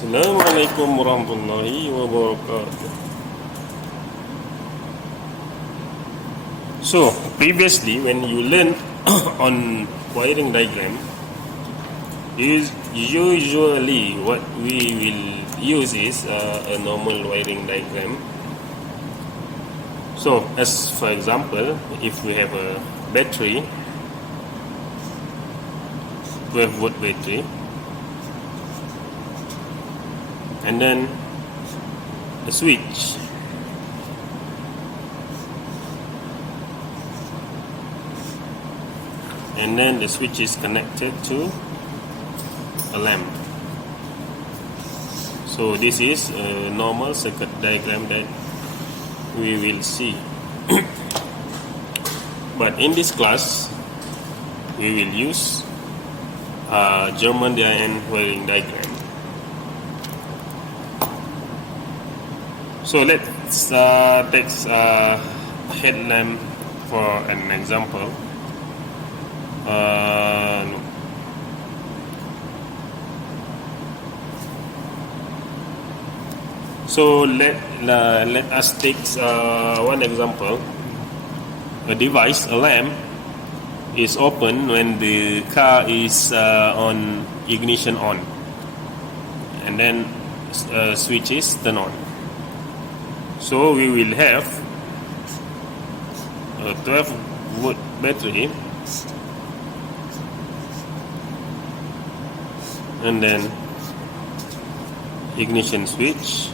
Assalamualaikum warahmatullahi wabarakatuh. So previously when you learned on wiring diagram, usually what we will use is a normal wiring diagram. So as for example, if we have a battery, 12-volt battery, and then a switch, and then the switch is connected to a lamp. So this is a normal circuit diagram that we will see. But in this class we will use German DIN wiring diagram. So let's take headlamp for an example. So let us take one example. A device, a lamp, is open when the car is on ignition on, and then switch is turned on. So we will have a 12-volt battery, and then ignition switch,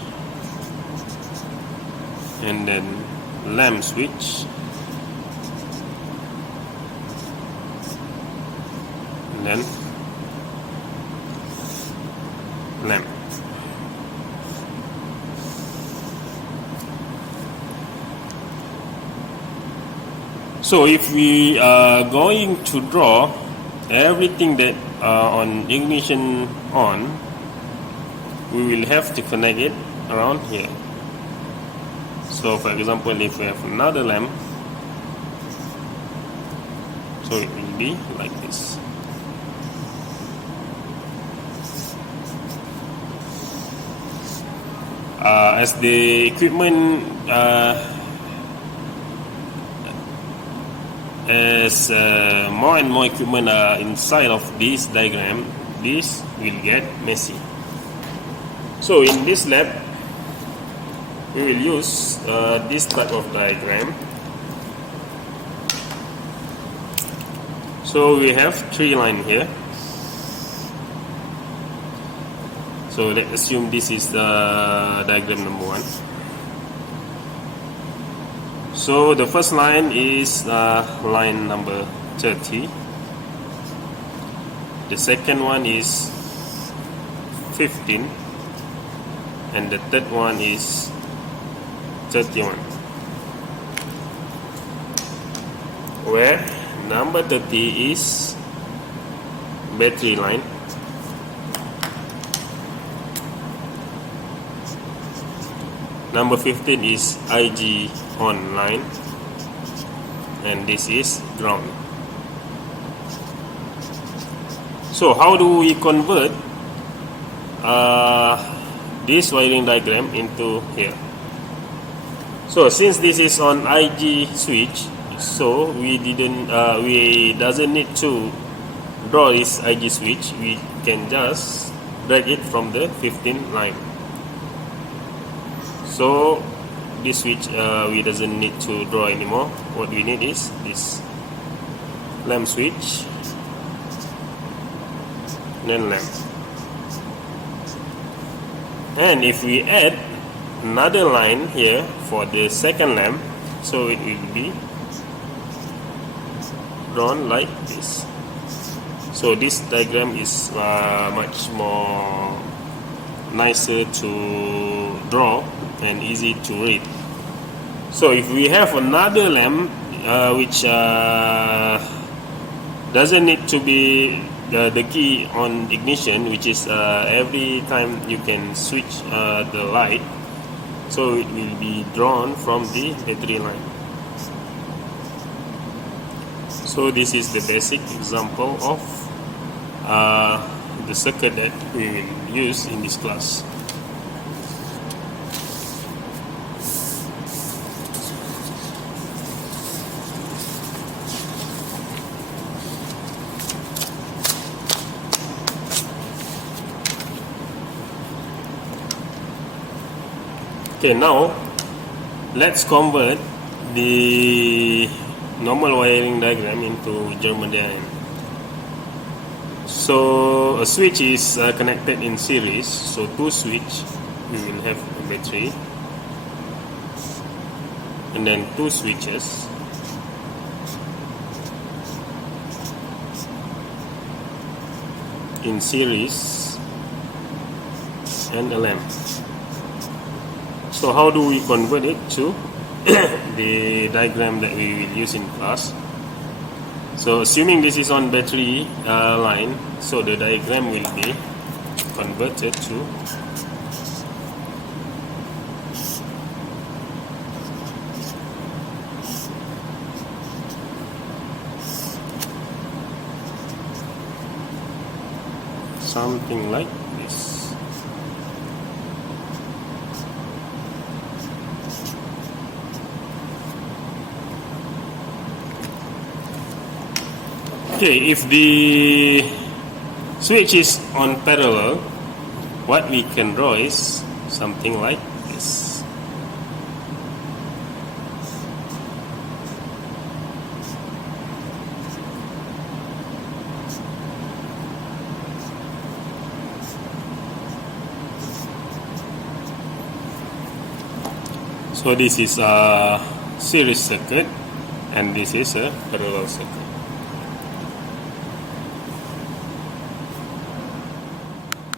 and then lamp switch, and then lamp. So if we are going to draw everything that on ignition on, we will have to connect it around here. So for example, if we have another lamp, so it will be like this. As the equipment as more and more equipment are inside of this diagram, this will get messy. So in this lab, we will use this type of diagram. So we have 3 lines here. So let's assume this is the diagram number 1. So the first line is line number 30. The second one is 15, and the third one is 31. Where number 30 is battery line, number 15 is IG on line, and this is ground. So how do we convert this wiring diagram into here? So since this is on IG switch, so we doesn't need to draw this IG switch. We can just drag it from the 15 line. So this switch we doesn't need to draw anymore. What we need is this lamp switch, and then lamp. And if we add another line here for the second lamp, so it will be drawn like this. So this diagram is much more nicer to draw and easy to read. So if we have another lamp which doesn't need to be the key on ignition, which is every time you can switch the light, so it will be drawn from the battery line. So this is the basic example of the circuit that we will use in this class. Okay, now let's convert the normal wiring diagram into German diagram. So a switch is connected in series, so two switch, we will have a battery, and then two switches, in series, and a lamp. So how do we convert it to the diagram that we will use in class? So assuming this is on battery line, so the diagram will be converted to something like this. Okay, if the switch is on parallel, what we can draw is something like this. So this is a series circuit and this is a parallel circuit.